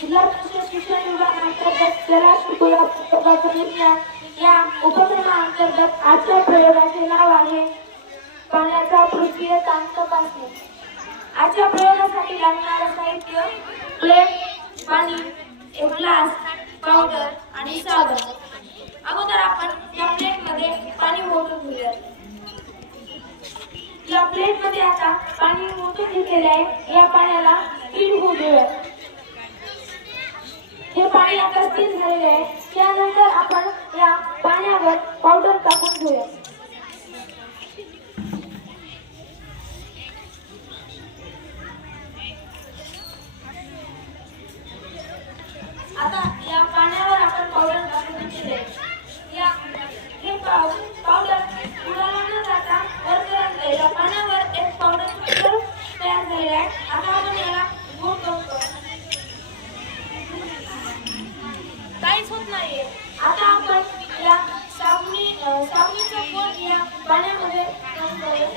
जिल्हा परिषद शिक्षण विभागांतर्गत जलशक्ती विज्ञान या उपक्रमाअंतर्गत आजच्या प्रयोगाचे नाव आहे पाण्याचा पृष्ठीय ताण तपासणी। आजच्या प्रयोगासाठी लागणारे साहित्य प्लेट, पाणी, एक ग्लास, पावडर आणि साबण। अगोदर आपण या प्लेटमध्ये पाणी ओतून घेऊया। या प्लेटमध्ये आता पाणी ओतून घेतलेले आहे। या पाण्याला स्टीम होऊ देऊया। हे पाणी आता स्टीम झालेले आहे। त्यानंतर आपण या पाण्यावर पावडर टाकून घेऊया। आता या पाण्यावर आपण पावडर टाकून घेतले आहे। हे पावडर उडाला न जाता वरपर्यंत या पाण्यावर एक पावडर तयार झाले आहे। आता आपण याला गोल करतो। काहीच होत नाहीये। आता आपण या साबणीचा गोल या पाण्यामध्ये टाकूया।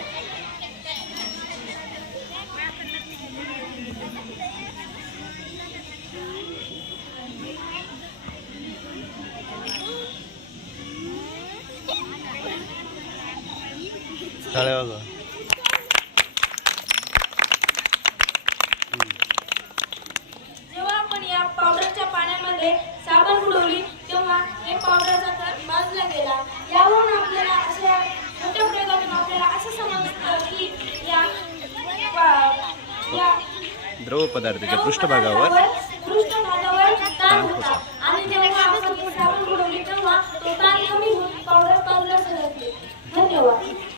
जेव्हा आपण या पावडरच्या पाण्यामध्ये साबण बुडवली तेव्हा हे पावडरचा थर भाजला गेला। यावरून आपल्याला अशा मोठ्या प्रयोगातून आपल्याला असं समजतं की या द्रव पदार्थाच्या पृष्ठभागावर ताण होता।